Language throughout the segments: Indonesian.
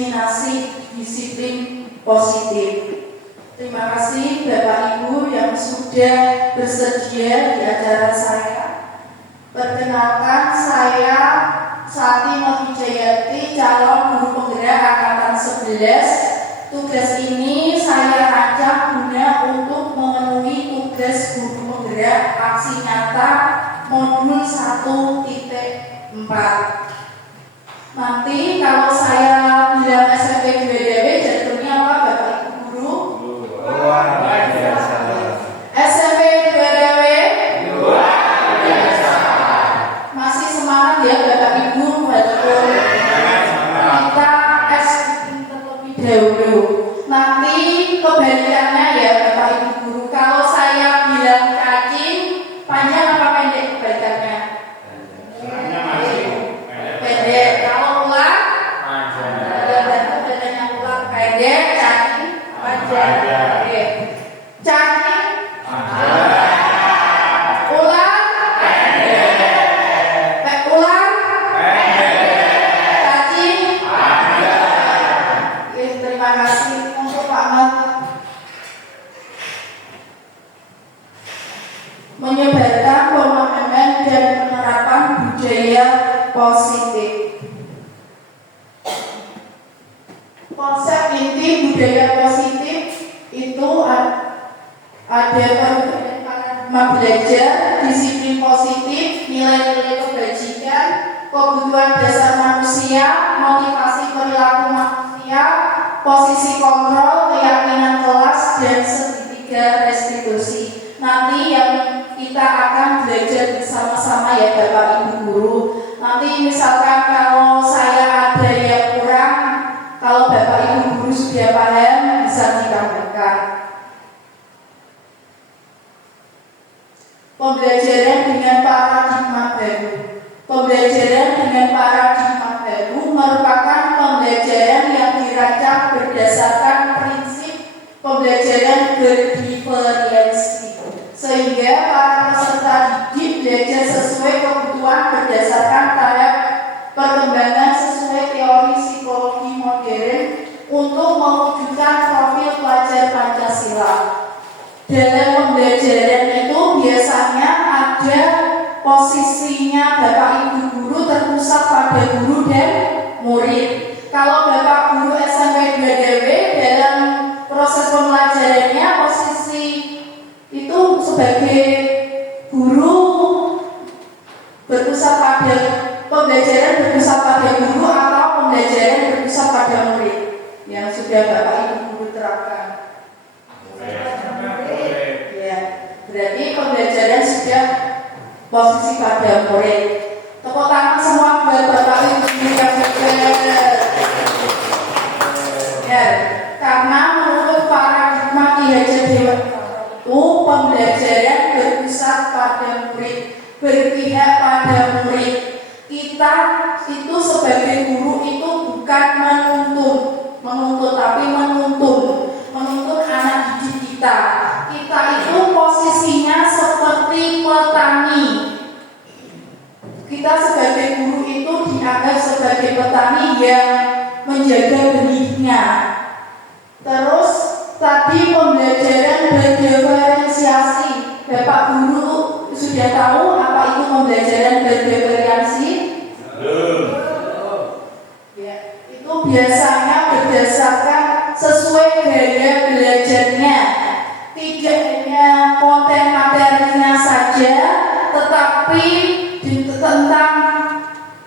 diseminasi disiplin positif. Terima kasih Bapak Ibu yang sudah bersedia di acara saya. Perkenalkan, saya Sati Nobijayati, calon guru penggerak angkatan 11. Tugas ini saya rancang guna untuk memenuhi tugas guru penggerak aksi nyata modul 1.4. Nanti kalau saya bilang SMP 2DW jadinya apa Bapak Ibu guru? Luar biasa. SMP 2DW luar biasa. Masih semangat ya Bapak Ibu, walaupun kita terlebih dahulu. Nanti kebalikannya ya Bapak Ibu guru. Kalau saya bilang cacing, panjang apa pendek kebalikannya? Pendek. Kalau ular? Panjang. Bedanya ular pendek, cacing panjang. Oke. Cacing ular pendek. Ular pendek. Cacing panjang. Oke, terima kasih untuk Pak Mat. Menyebarkan pemahaman dan penerapan budaya positif. Konsep inti budaya positif itu ada paradigma belajar, disiplin positif, nilai-nilai kebajikan, kebutuhan dasar manusia, motivasi perilaku manusia, posisi kontrol, keyakinan kelas, dan segitiga restitusi. Nanti yang kita akan belajar bersama-sama ya Bapak Ibu guru. Nanti misalkan kalau saya ada yang kurang, kalau Bapak Ibu guru sudah paham bisa ditambahkan. Pembelajaran dengan paradigma baru. Pembelajaran dengan paradigma baru merupakan pembelajaran yang dirancang berdasarkan prinsip pembelajaran berdiferensiasi, sehingga para peserta didik belajar sesuai kebutuhan berdasarkan taraf perkembangan sesuai teori psikologi modern untuk mewujudkan profil pelajar Pancasila. Dalam pembelajaran itu biasanya ada posisinya Bapak Ibu guru terpusat pada guru dan murid. Kalau Bapak guru SMP 2DW dalam proses pembelajarannya posisi itu sebagai guru berpusat pada pembelajaran berpusat pada guru atau pembelajaran berpusat pada murid yang sudah Bapak Ibu guru terapkan. Ya, berarti pembelajaran sudah posisi pada murid. Tepuk tangan semua buat Bapak Ibu guru yang bekerja. Ya, karena menurut paradigma Ki Hajar Dewantara itu pembelajaran berpusat pada murid, berpihak pada murid. Kita itu sebagai guru itu bukan menuntut tapi menuntut anak didik kita. Kita itu posisinya seperti petani. Kita sebagai guru itu dianggap sebagai petani yang menjaga benihnya. Terus tadi pembelajaran berdiferensiasi. Bapak guru sudah tahu apa itu pembelajaran berdiferensiasi? Ya, itu biasanya berdasarkan sesuai gaya belajarnya. Tidak hanya konten materinya saja, tetapi tentang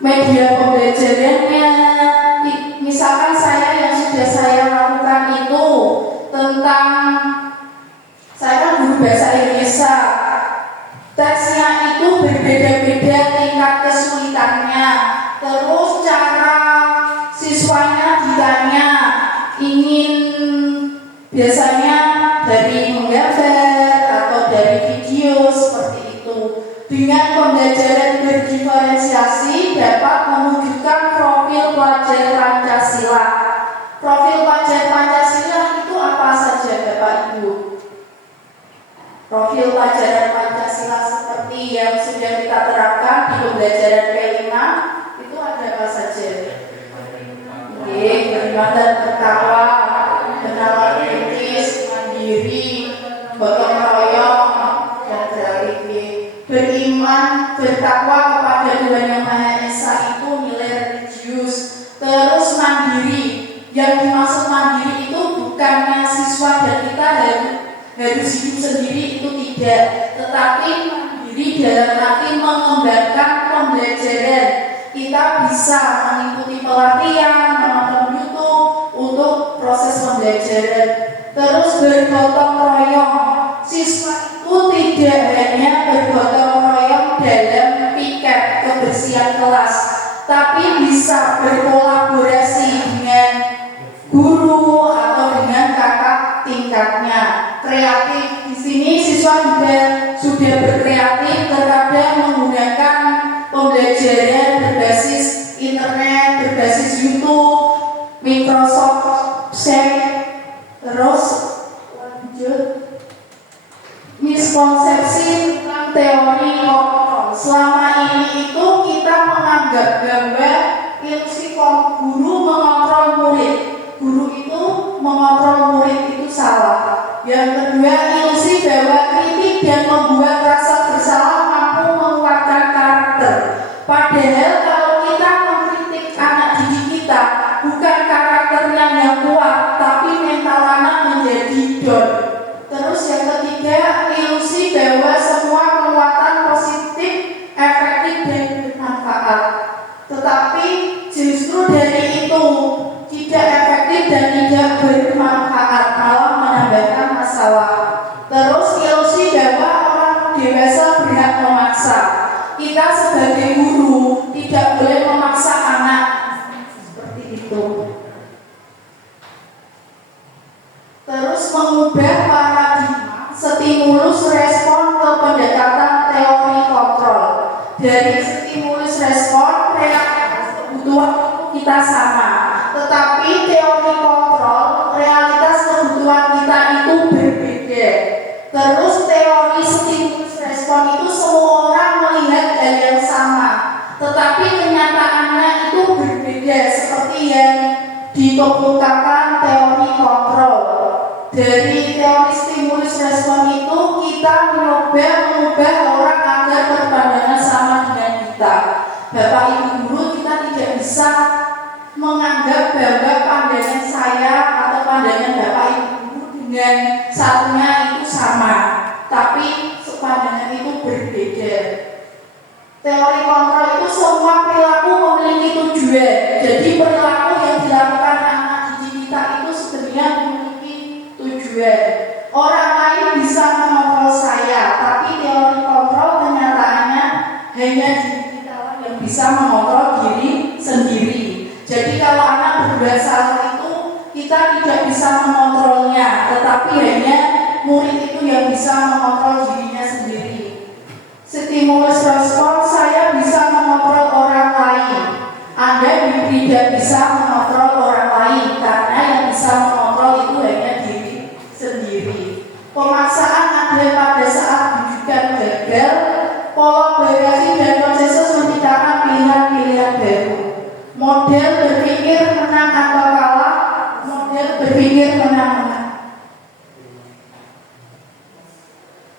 media pembelajarannya. Misalkan saya yang sudah saya lakukan itu tentang, saya kan guru bahasa Indonesia, teksnya itu berbeda-beda tingkat kesulitannya. Terus cara siswanya ditanya ingin biasanya dari menggambar atau dari video seperti itu. Dengan pembelajaran berdiferensiasi dapat mewujudkan profil pelajar Pancasila. Profil pelajar Pancasila itu apa saja Bapak Ibu? Profil pelajaran Pancasila seperti yang sudah kita terapkan di pembelajaran P5 itu ada apa saja? Oke, beriman dan bertakwa, bernalar kritis, mandiri, gotong royong, dan berarti beriman, bertakwa kepada Tuhan Yang Maha Esa itu nilai religius. Terus mandiri, yang dimaksud mandiri itu bukannya siswa dan kita harus hidup sendiri, itu tidak, tetapi mandiri dalam arti mengembangkan pembelajaran. Kita bisa mengikuti pelatihan, menonton YouTube untuk proses pembelajaran. Terus bergotong royong, siswa itu tidak hanya bergotong royong dalam piket kebersihan kelas, tapi bisa berkolaborasi dengan guru atau dengan kakak tingkatnya. Kreatif, di sini siswa juga sudah berkreatif, terkadang menggunakan pembelajaran berbasis internet, berbasis YouTube, Microsoft Share. Terus lanjut, miskonsepsi tentang teori kontrol. Selama ini itu kita menganggap bahwa ilusi guru mengontrol murid, guru itu mengontrol murid itu salah. Yang kedua, ilusi bahwa kritik dan membuat rasa bersalah mampu menguatkan karakter. Padahal kalau kita mengkritik anak didik kita, bukan karakternya yang kuat, tapi mental anak menjadi down. Terus yang ketiga, ilusi bahwa semua penguatan positif, efektif dan bermanfaat. Tetapi justru dari itu tidak efektif dan tidak bermanfaat, malah menambahkan masalah. Terus ilusi bahwa orang dewasa berhak memaksa. Kita sebagai guru tidak boleh memaksa anak, seperti itu. Terus mengubah paradigma stimulus respon ke pendekatan teori kontrol. Dari stimulus respon realitas kebutuhan kita sama, tetapi teori kontrol realitas kebutuhan kita itu berbeda. Terus teori stimulus respon itu semua orang melihat hal yang sama, tetapi kenyataannya itu berbeda, seperti yang dikemukakan teori kontrol. Dari teori stimulus respon itu kita mencoba mengubah orang agar berpandangan sama dengan kita. Bapak Ibu guru, kita tidak bisa menganggap bahwa pandangan saya atau pandangan Bapak Ibu guru dengan satunya itu sama, tapi pandangan itu berbeda. Teori kontrol itu semua perilaku memiliki tujuan. Jadi perilaku yang dilakukan anak didik kita itu sebenarnya memiliki tujuan. Orang lain bisa mengontrol saya, tapi teori kontrol kenyataannya hanya diri kita yang bisa mengontrol diri sendiri. Jadi kalau anak berbuat salah itu kita tidak bisa mengontrolnya, tetapi hanya murid itu yang bisa mengontrol dirinya sendiri. Stimulus respon, saya bisa mengontrol orang lain. Anda tidak bisa mengontrol orang lain, karena yang bisa mengontrol itu hanya diri sendiri. Pemaksaan ada pada saat rujukan gagal, kolaborasi dan konsensus menciptakan pilihan-pilihan baru. Model berpikir menang atau kalah, model berpikir menang-menang.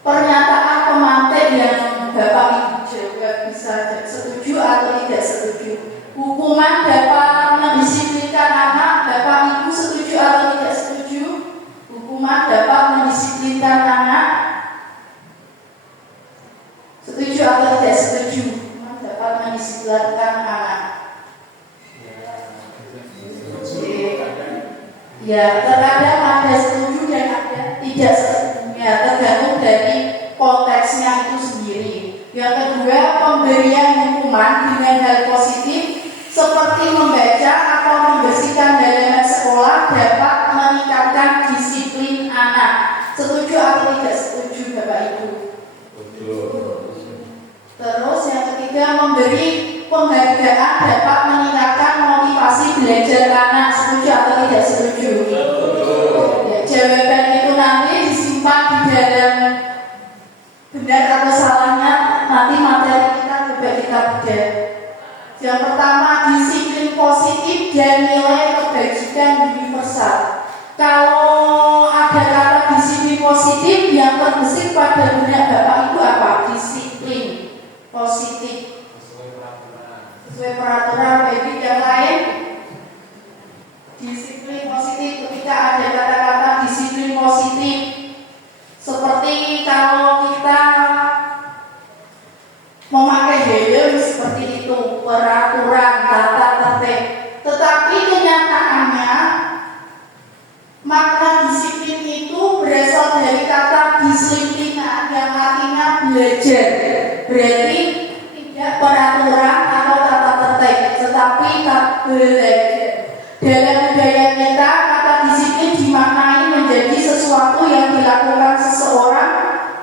Pernyataan pemantik yang Bapak Ibu jawab bisa setuju atau tidak setuju. Hukuman dapat mendisiplinkan anak, Bapak Ibu setuju atau tidak setuju? Hukuman dapat mendisiplinkan anak, setuju atau tidak setuju? Hukuman dapat mendisiplinkan anak. Ya, terkadang ada setuju dan ada tidak setuju, ya, tergantung dari konteksnya itu sendiri. Yang kedua, pemberian hukuman dengan hal positif seperti membaca atau membersihkan halaman sekolah dapat meningkatkan disiplin anak. Setuju atau tidak setuju, Bapak Ibu? Terus yang ketiga, memberi penghargaan dapat meningkatkan motivasi belajar anak. Setuju atau tidak setuju? Ya, jawaban itu nanti disimpan di dalam benar atau salahnya nanti materi kita coba kita bedah. Yang pertama, disiplin positif dan nilai kebajikan. kebajikan universal. Kalau ada kata disiplin positif yang terbesit pada benak Bapak itu apa? Disiplin positif sesuai peraturan baik yang lain. Disiplin positif, ketika ada kata-kata disiplin positif, seperti kalau kita memakai helm, seperti itu peraturan tata tertib. Tetapi kenyataannya makna disiplin itu berasal dari kata disiplina yang artinya belajar. Berarti tidak peraturan atau tata tertib, tetapi belajar. Dalam budaya kita, kata disiplin dimaknai menjadi sesuatu yang dilakukan seseorang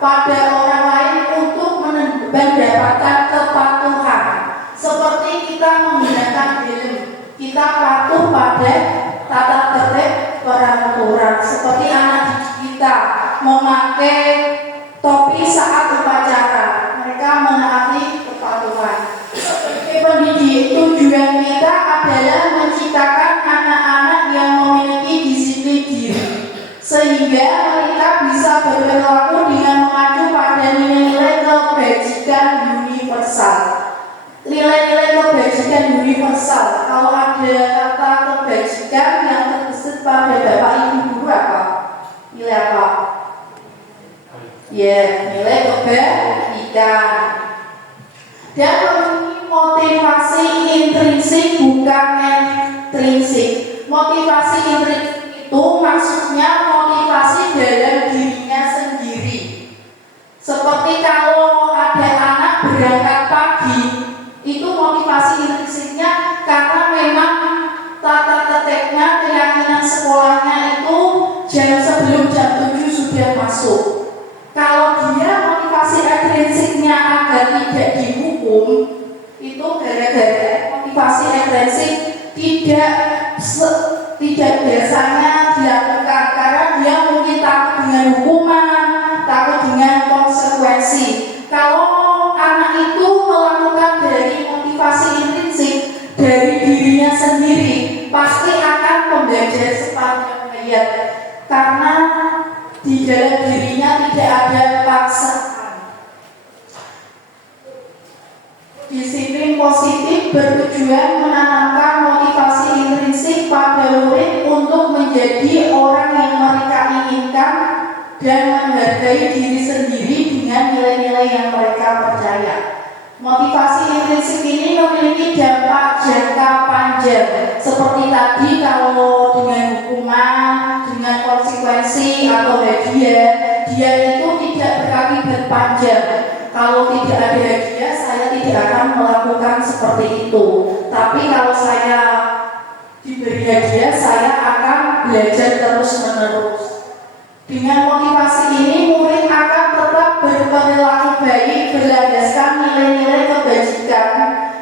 pada orang lain untuk mendapatkan kepatuhan. Seperti kita menggunakan helm, kita patuh pada tata tertib peraturan. Seperti anak didik kita memakai topi saat upacara, mereka menaati kepatuhan. Sebagai pendidik, tujuan kita adalah menciptakan anak-anak yang memiliki disiplin diri, sehingga mereka bisa berperilaku dengan mengacu pada nilai-nilai kebajikan universal. Nilai-nilai kebajikan universal, kalau ada kata kebajikan yang terbesit pada Bapak Ibu guru apa? Nilai apa? Ya, nilai kebajikan. Dan memiliki motivasi intrinsik bukan ekstrinsik. Motivasi intrinsik itu maksudnya motivasi dalam dirinya sendiri. Seperti kalau ada anak berangkat pagi, itu motivasi intrinsiknya karena memang tata tertibnya, keyakinan sekolahnya itu sebelum jam 7 sudah masuk. Kalau dia motivasi ekstrinsiknya agar tidak dihukum, itu gara-gara motivasi ekstrinsik tidak biasanya dilakukan karena dia mungkin takut dengan hukuman, takut dengan konsekuensi. Kalau anak itu melakukan dari motivasi intrinsik dari dirinya sendiri, pasti akan belajar sepanjang hayat karena di dalam dirinya tidak ada paksaan. Disiplin positif bertujuan menanamkan motivasi intrinsik pada murid untuk menjadi orang yang mereka inginkan dan menghargai diri sendiri dengan nilai-nilai yang mereka percaya. Motivasi intrinsik ini memiliki dampak jangka panjang. Seperti tadi, kalau dengan hukuman, dengan konsekuensi atau hadiah, dia itu tidak berakibat panjang. Kalau tidak ada hadiah, saya tidak akan melakukan seperti itu. Tapi kalau saya diberi hadiah, saya akan belajar terus-menerus. Dengan motivasi ini, murid akan tetap berperilaku baik berlandaskan nilai-nilai kebajikan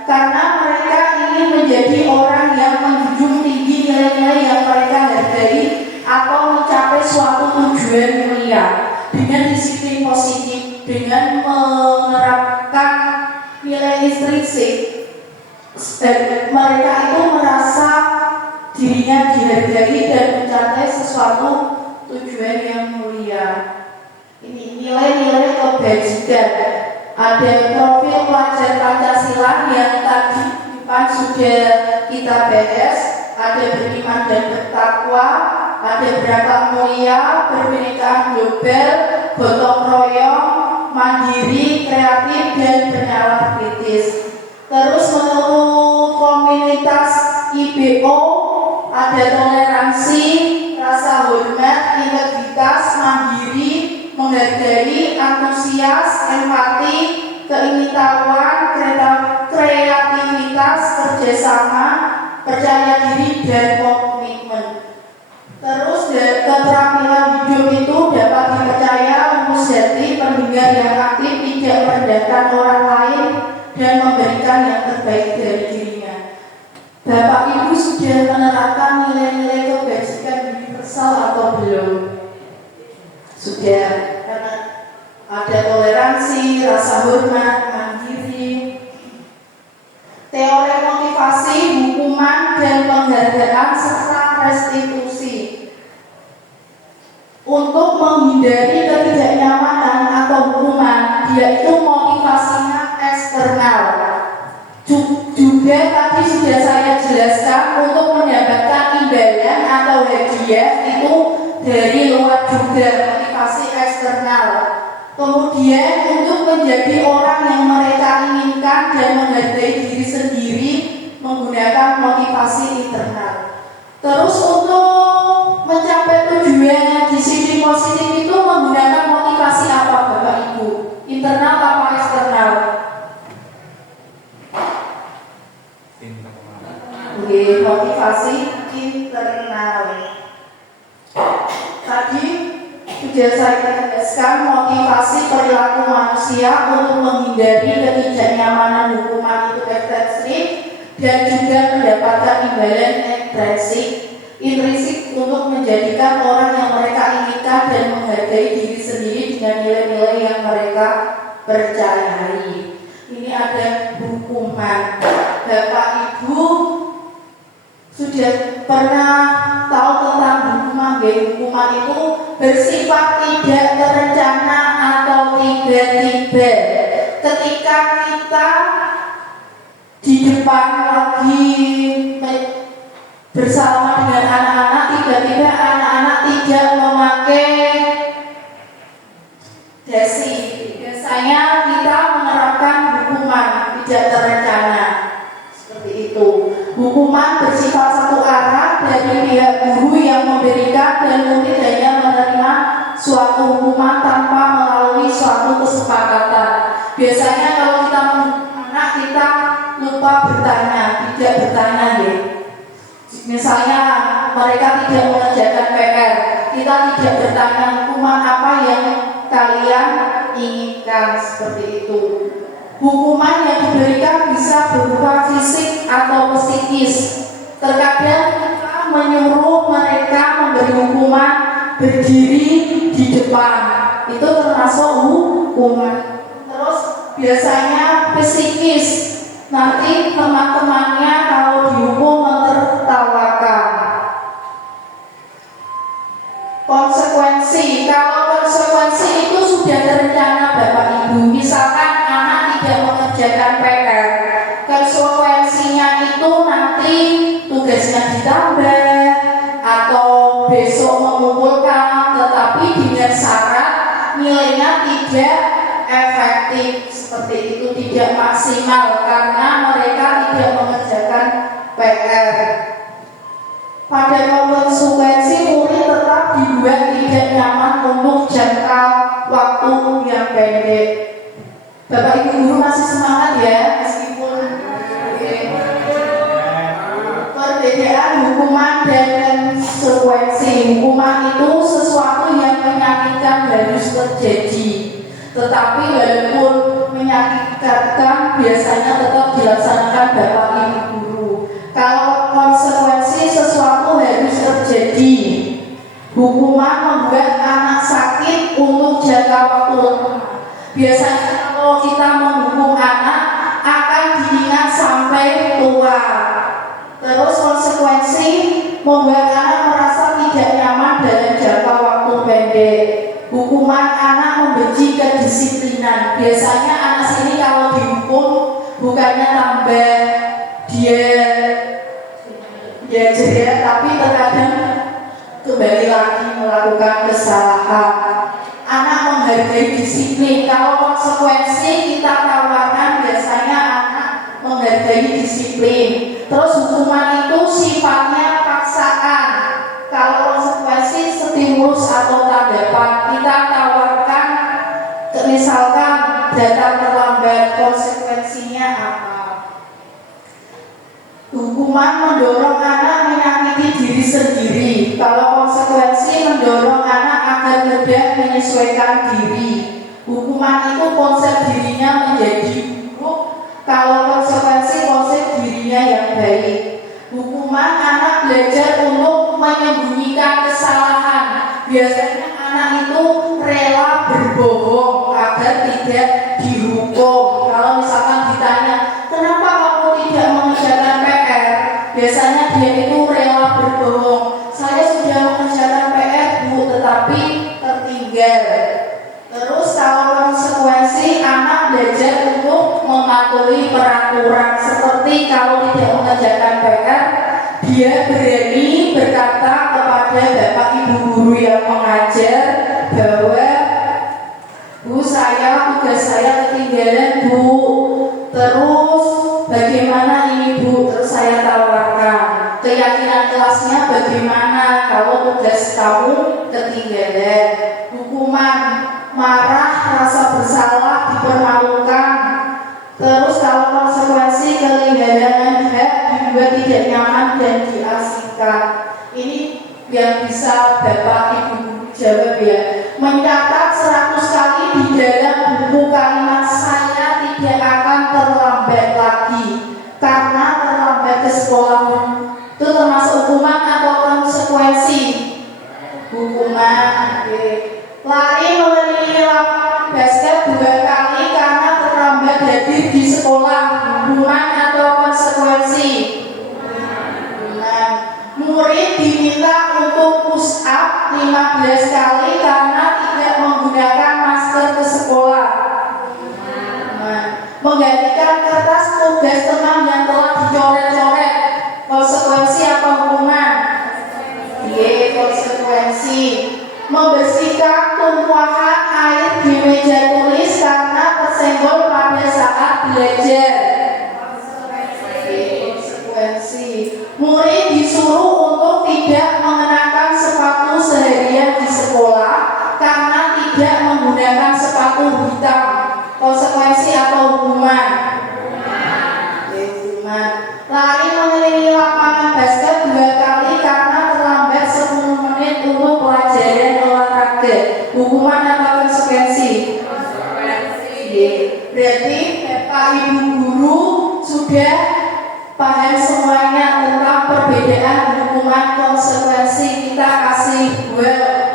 karena mereka ingin menjadi orang yang menjunjung tinggi nilai-nilai yang mereka hargai atau mencapai suatu tujuan mulia. Dengan disiplin positif, dengan menerapkan nilai intrinsik, mereka itu merasa dirinya dihargai dan mencapai sesuatu tujuan yang mulia. Ini nilai-nilai kebajikan. Ada profil pelajar Pancasila yang tadi depan sudah kita bahas. Ada beriman dan bertakwa, ada berakhlak mulia, berkebinekaan global, gotong royong, mandiri, kreatif, dan bernalar kritis. Terus menurut komunitas IBO ada toleransi, rasa hormat, integritas, mandiri, menghargai, antusias, empati, keingintahuan, kreativitas, kerjasama, percaya diri, dan komitmen. Terus keterampilan hidup itu dapat dipercaya, sejati, pendengar yang aktif, tidak merendahkan orang lain, dan memberikan yang terbaik dari dirinya. Bapak Ibu sudah menerapkan nilai-nilai kebajikan universal atau belum? Sudah, karena ada toleransi, rasa hormat, mandiri, teori motivasi, hukuman, dan penghargaan serta restitusi. Untuk menghindari ketidaknyamanan atau hukuman, dia itu motivasinya eksternal. Juga tadi sudah saya jelaskan, untuk mendapatkan imbalan atau hadiah itu dari luar juga, motivasi eksternal. Kemudian untuk menjadi orang yang mereka inginkan dan menghargai diri sendiri menggunakan motivasi internal. Terus untuk mencapai tujuan disiplin positif itu menggunakan motivasi apa Bapak Ibu? Internal apa eksternal? Oke, motivasi internal. Tadi sudah saya tegaskan motivasi perilaku manusia untuk menghindari ketidaknyamanan hukuman itu ekstrinsi dan juga mendapatkan imbalan intrinsik untuk menjadikan orang yang mereka inginkan dan menghargai diri sendiri dengan nilai-nilai yang mereka percayai. Ini ada hukuman. Bapak Ibu sudah pernah tahu tentang hukuman? Hukuman itu bersifat tidak terencana atau tiba-tiba. Ketika kita di depan lagi bersama dengan anak-anak, tiba-tiba anak-anak tidak memakai dasi. Biasanya kita menerapkan hukuman tidak terencana seperti itu. Hukuman bersifat satu arah dari pihak guru yang memberikan dan murid hanya menerima suatu hukuman tanpa melalui suatu kesepakatan. Biasanya kalau kita menghukum anak, kita lupa bertanya, tidak bertanya ya. Misalnya mereka tidak mengerjakan PR, kita tidak bertanya hukuman apa yang kalian inginkan, seperti itu. Hukuman yang diberikan bisa berupa fisik atau psikis. Terkadang kita menyuruh mereka memberi hukuman berdiri di depan, itu termasuk hukuman. Terus biasanya psikis, nanti teman-temannya kalau dihukum mentertawakan. Konsekuensi, kalau konsekuensi itu sudah terencana Bapak Ibu. Misalkan anak tidak mengerjakan PR, konsekuensinya itu nanti tugasnya ditambah atau besok mengumpulkan, tetapi dengan syarat nilainya tidak efektif, seperti itu, tidak maksimal karena mereka tidak mengerjakan PR. Pada konsekuensi, murid tetap dibuat tidak nyaman untuk jangka waktu yang pendek. Bapak Ibu guru masih semangat ya, meskipun perbedaan hukuman dan konsekuensi. Hukuman itu sesuatu yang menyakitkan harus terjadi, tetapi walaupun menyakitkan biasanya tetap dilaksanakan Bapak Ibu guru. Kalau konsekuensi sesuatu harus terjadi. Hukuman membuat anak sakit untuk jangka waktu lama. Biasanya kalau kita menghukum anak akan diingat sampai tua. Terus konsekuensi membuat anak merasa tidak nyaman dalam jangka waktu pendek. Hukuman anak membenci kedisiplinan. Biasanya anak sini kalau dihukum bukannya tambah dia jeda, tapi terkadang kembali lagi melakukan kesalahan. Anak menghargai disiplin. Kalau konsekuensi kita tawarkan, biasanya anak menghargai disiplin. Terus hukuman itu sifatnya paksaan. Kalau konsekuensi stimulus atau tanggapan, kita tawarkan, misalkan datang terlambat, konsekuensinya apa? Hukuman mendorong anak menyakiti diri sendiri. Kalau konsekuensi mendorong anak agar mudah menyesuaikan diri. Hukuman itu konsep dirinya menjadi buruk, kalau konsekuensi konsep dirinya yang baik. Hukuman anak belajar untuk menyembunyikan kesalahan. Biasanya anak itu rela berbohong agar tidak dihukum. Kalau misalkan ditanya, kenapa kamu tidak mengerjakan PR? Biasanya dia itu rela berbohong. tetapi tertinggal. Terus kalau konsekuensi, anak belajar untuk mematuhi peraturan, seperti kalau tidak mengerjakan PR, dia berani berkata kepada bapak ibu guru yang mengajar bahwa Bu, tugas saya ketinggalan Bu. Terus bagaimana ini Bu? Terus saya tawarkan keyakinan kelasnya bagaimana kalau tugas kamu ketinggalan. Hukuman, marah, rasa bersalah, dipermalukan. Terus kalau konsekuensi ketinggalan hak dibuat tidak nyaman dan diasingkan. Ini yang bisa bapak ibu jawab ya. Mencatat 100 kali di dalam buku kalimat saya tidak akan terlambat lagi karena terlambat ke sekolah. Itu termasuk hukuman atau konsekuensi? Hukuman. Lari mengelilingi lapangan basket 2 kali karena terlambat hadir di sekolah. Hukuman atau konsekuensi? Hukuman. Murid diminta untuk push up 15 kali karena tidak menggunakan masker ke sekolah. Menggantikan kertas tugas teman yang telah dicoret-coret, konsekuensi apa hukuman? Konsekuensi. Membersihkan tumpahan air di meja tulis karena tersenggol pada saat belajar. Konsekuensi. Murid disuruh untuk tidak mengenakan sepatu seharian di sekolah karena tidak menggunakan sepatu hitam. Konsekuensi atau hukuman? Hukuman. Lari mengelilingi lapangan basket 2 kali karena terlambat 10 menit untuk pelajaran olahraga. Hukuman atau konsekuensi? Berarti Bapak Ibu guru sudah paham semuanya tentang perbedaan hukuman konsekuensi. Kita kasih well.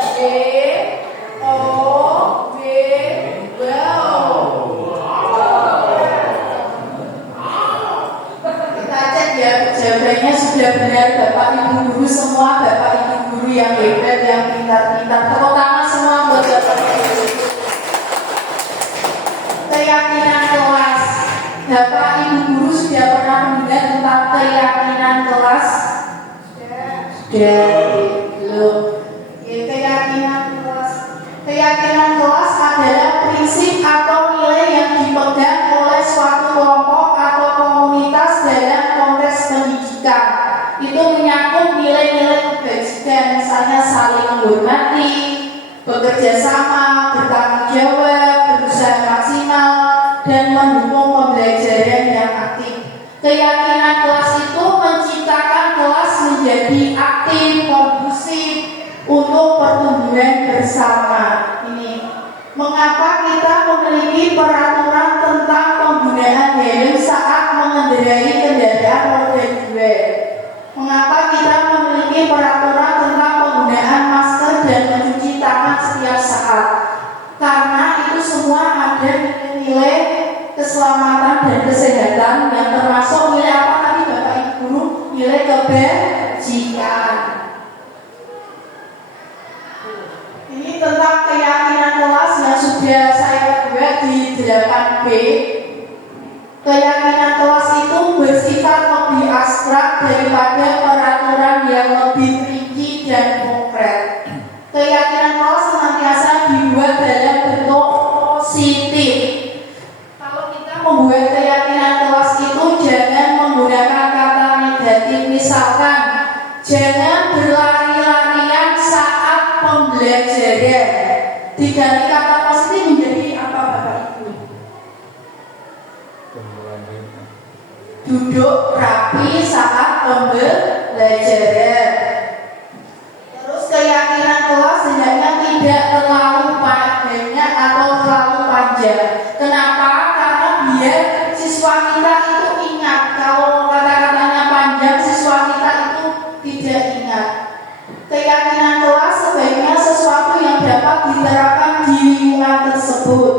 Kita cek ya jawabannya sudah benar Bapak Ibu guru semua, Bapak Ibu guru yang hebat, yang pintar-pintar. Tepuk tangan semua buat Bapak Ibu guru. Keyakinan kelas. Bapak Ibu guru sudah pernah mendengar tentang keyakinan kelas? Sudah belum? Keyakinan kelas. Keyakinan kelas adalah prinsip atau nilai yang dipegang oleh suatu kelompok atau komunitas dalam konteks pendidikan. Itu menyangkut nilai-nilai kebajikan, misalnya saling menghormati, bekerja sama, bertanggung jawab, berusaha maksimal, dan mendukung pembelajaran yang aktif. Keyakinan kelas itu menciptakan kelas menjadi aktif, kondusif untuk pertumbuhan bersama. Ini mengapa kita memiliki peraturan tentang penggunaan helm saat mengendarai kendaraan roda 2. Mengapa kita memiliki peraturan tentang penggunaan masker dan mencuci tangan setiap saat? Karena itu semua ada nilai keselamatan dan kesehatan yang termasuk nilai apa tadi Bapak Ibu guru? Nilai kebajikan. Ini tentang keyakinan kelas yang sudah saya buat di 8B. Keyakinan kelas itu bersifat lebih abstrak daripada peraturan yang lebih rinci dan konkret. Keyakinan kelas senantiasa dibuat dalam bentuk positif. Kalau kita membuat keyakinan kelas itu jangan menggunakan kata negatif. Misalkan, jangan berlari-larian saat pembelajaran. Diganti kata positif menjadi apa Bapak Ibu? Duduk rapi saat pembelajaran. Terus keyakinan kelas hendaknya tidak terlalu panjang atau terlalu panjang. Kenapa? Karena biar siswa kita itu ingat. Kalau kata-katanya panjang, siswa kita itu tidak ingat. Keyakinan kelas sebaiknya sesuatu yang dapat diterapkan di lingkungan tersebut.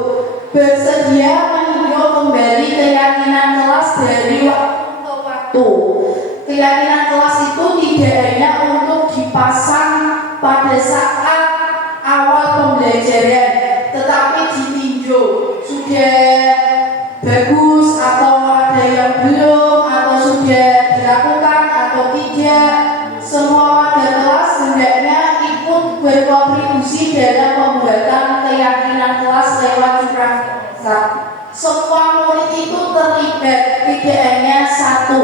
Bersedia meninjau kembali keyakinan kelas dari waktu ke waktu. Keyakinan kelas itu tidak hanya untuk dipasang pada saat awal pembelajaran, tetapi ditinjau sudah bagus atau ada yang belum atau sudah dilakukan atau tidak. Semua warga kelas hendaknya ikut berkontribusi dalam pembuatan keyakinan kelas lewat curang WhatsApp. Semua murid itu terlibat, tidak hanya satu.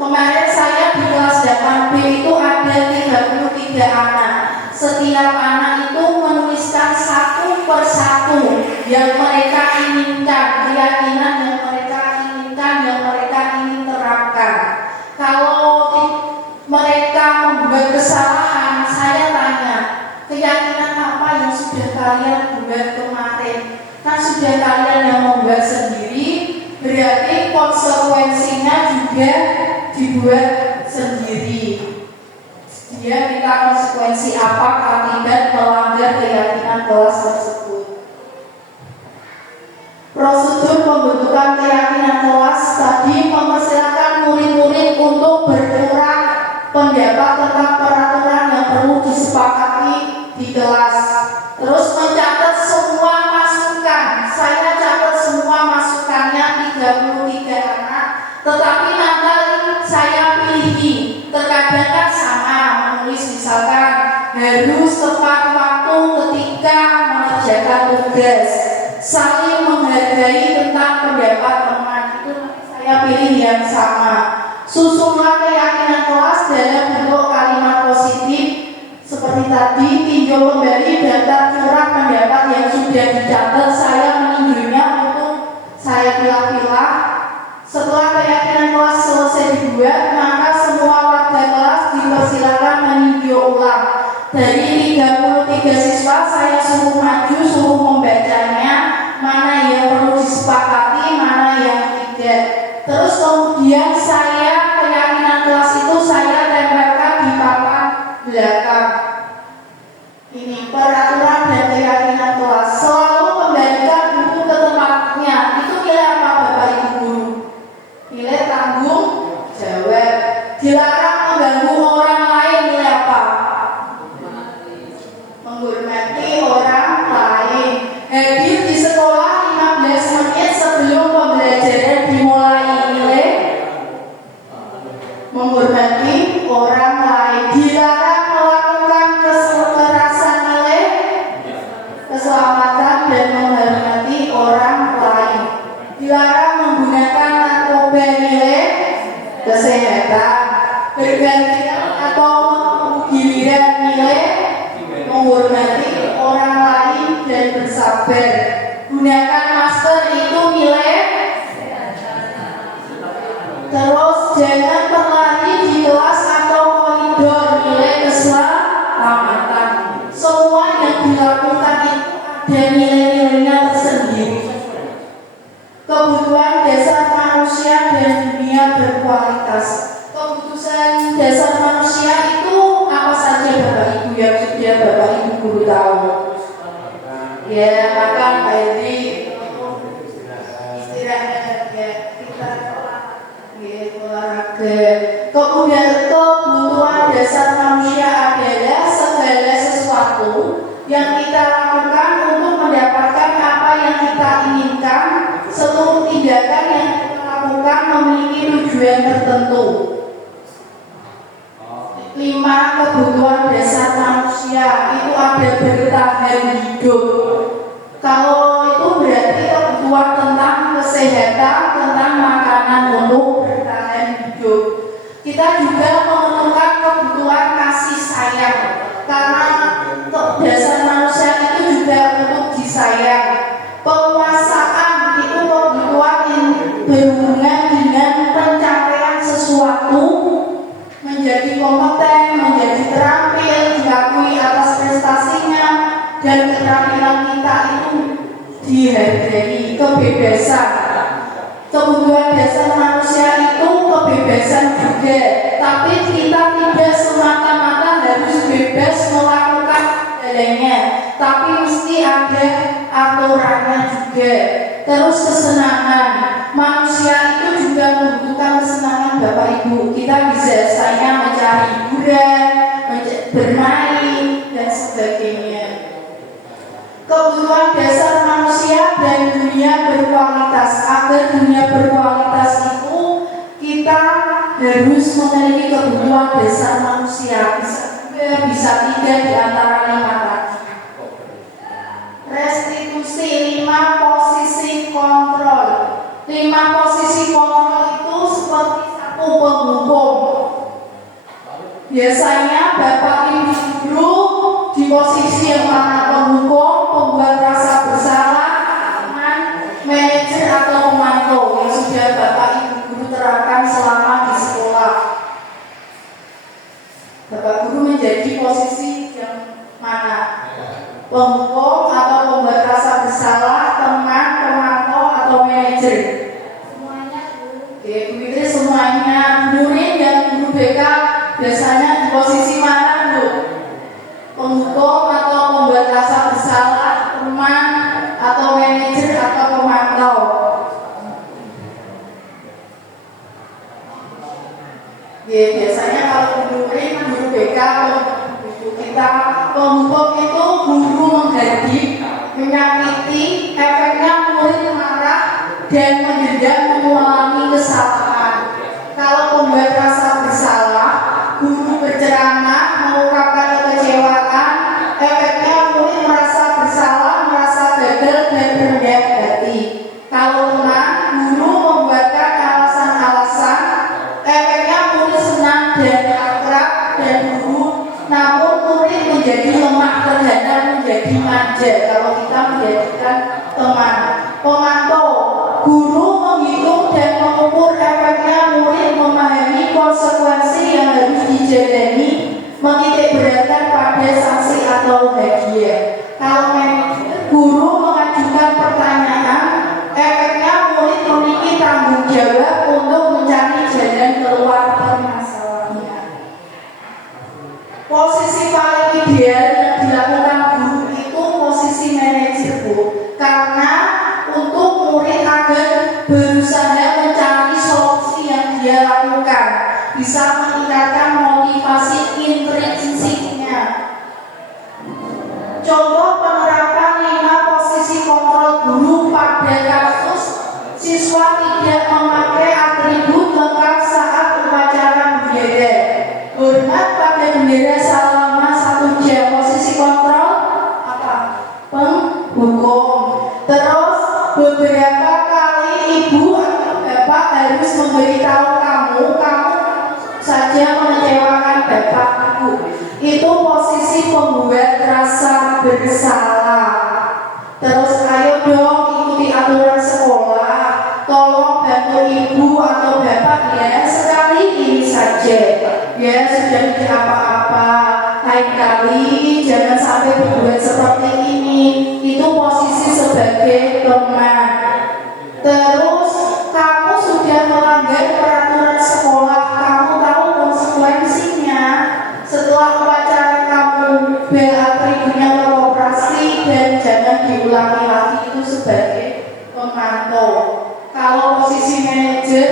Kemarin saya di kelas 8B itu ada 33 anak. Setiap anak itu menuliskan satu persatu yang mereka inginkan, keyakinan yang mereka inginkan, yang mereka ingin terapkan. Kalau mereka membuat kesalahan, saya tanya, keyakinan apa yang sudah kalian buat kemarin? Kan sudah kalian yang membuat sendiri, berarti konsekuensinya juga dibuat sendiri. Dia minta konsekuensi apa akibat melanggar keyakinan kelas tersebut. Prosedur pembentukan keyakinan kelas tadi mempersilakan murid-murid untuk berkurang pendapat tentang peraturan yang perlu disepakati di kelas. Terus mencatat semua masukan. Saya catat semua masukannya 33 anak, tetapi nanti saya pilih. Terkadang kan sama menulis, misalkan harus tepat waktu ketika mengerjakan tugas, saling menghargai tentang pendapat teman, itu saya pilih yang sama. Susunlah keyakinan kelas dalam bentuk kalimat positif seperti tadi. Tinjau kembali daftar curah pendapat yang sudah dicatat. Saya meninjaunya untuk saya pilah-pilah. Setelah keyakinan kelas selesai dibuat, maka semua warga kelas dipersilakan meninjau ulang. Dari 33 siswa saya suruh maju, suruh membacanya, mana yang perlu disepakati, mana yang tidak. Terus kemudian saya keyakinan kelas itu saya tempelkan di papan belakang. Ini peraturan dan keyakinan kelas. Selalu kembalikan buku ke tempatnya. Itu nilai apa Bapak Ibu guru? Nilai tanggung jawab. Dilarang mengganggu orang lain, nilai apa? Menghormati orang lain. Hadir di sekolah 15 menit sebelum pembelajaran dimulai, nilai menghormati orang lain. Dilarang melakukan kekerasan, nilai keselamatan dan menghormati orang lain. Dilarang menggunakan narkoba, nilai kesehatan. Bergantian atau giliran, nilai menghormati orang lain dan bersabar. Gunakan masker, itu nilai. Terus jangan berlari di kelas atau koridor, nilai keselamatan. Semua yang dilakukan itu ada nilai-nilainya tersendiri. Kebutuhan dasar manusia dan dunia berkualitas. Kebutuhan dasar manusia itu apa saja Bapak Ibu yang sudah Bapak Ibu guru tahu? Ya, makan, mandi, istirahat, ya, kita olahraga. Kemudian kebutuhan dasar manusia adalah segala sesuatu yang kita lakukan untuk mendapatkan apa yang kita inginkan. Seluruh tindakan yang kita lakukan memiliki tujuan tertentu. 5 kebutuhan dasar manusia itu ada bertahan hidup. Kalau itu berarti kebutuhan tentang kesehatan, tentang makanan untuk bertahan hidup. Kita juga memerlukan kebutuhan kasih sayang, karena dasar manusia itu juga untuk disayang. Penguasaan itu kebutuhan yang berhubungan dengan pencapaian sesuatu, menjadi kompeten, menjadi terampil, diakui atas prestasinya, dan keterampilan kita itu dihargai. Kebebasan. Kebutuhan dasar manusia itu kebebasan juga, tapi kita tidak semata-mata harus bebas melakukan segalanya, tapi mesti ada aturannya juga. Terus kesenangan. Manusia itu juga membutuhkan kesenangan Bapak Ibu. Kita bisa saya mencari hiburan, bermain dan sebagainya. kebutuhan dasar manusia dan dunia berkualitas. Agar dunia berkualitas itu kita harus memiliki kebutuhan dasar manusia. Bisa tidak di antara 5 tadi. Restitusi 5 posisi kontrol. 5 posisi kontrol itu seperti satu penghukum. Biasanya Bapak Ibu guru di posisi yang mana? Penghukum, pembuat rasa bersalah, manajer atau pemantau yang sudah Bapak Ibu guru terapkan selama di sekolah. Bapak guru menjadi posisi yang mana? Penghukum atau pembuat rasa bersalah, teman, pemantau atau manajer? Semuanya. Oke, Bu Fitri semuanya. Murid dan guru BK biasanya di posisi mana, Bu? Penghukum atau pembuat rasa bersalah, teman atau manajer atau pemantau? Ya, biasanya kalau murid guru BK kita penghukum itu guru menggaji, menyakiti, efeknya murid marah dan mendendam mengulangi kesalahan. Kalau pembuat rasa bersalah, guru berceramah mengungkapkan kekecewaan, efeknya murid merasa bersalah, merasa gagal dan rendah hati. Kalau teman, guru membuatkan alasan-alasan, efeknya murid senang dan akrab dan guru, namun murid menjadi lemah terhadap menjadi manja kalau kita menjadikan teman. Pemantau, guru menghitung dan mengukur efeknya murid memahami konsekuensi yang harus dijalani, menitik beratkan pada sanksi atau hadiah. Kalau manajer, guru mengajukan pertanyaan, efeknya murid memiliki tanggung jawab untuk mencari jalan keluar permasalahan. Posisi paling ideal yang dilakukan guru itu posisi manajer, Bu, karena untuk murid agar berusaha mencari solusi yang dia lakukan, bisa meningkatkan motivasi intrinsiknya. Contoh penerapan 5 posisi kontrol guru pada kasus siswa tidak memakai atribut lengkap saat upacara bendera. Hormat pada bendera selama 1 jam. Posisi kontrol apa? Penghukum. Terus beberapa kali ibu atau bapak harus memberitahu kamu saja mengecewakan bapak ibu. Itu posisi pembuat rasa bersalah. Terus ayo dong ikuti aturan sekolah. Tolong bantu ibu atau bapak ya, sekali ini saja. Ya sudah tidak apa-apa. Lain kali jangan sampai berbuat seperti ini. Itu posisi sebagai teman. Terus kamu sudah melanggar peraturan sekolah, kamu tahu konsekuensinya. Setelah upacara kamu bel atributnya beroperasi dan jangan diulangi lagi. Itu sebagai pemantau. Kalau posisi manajer,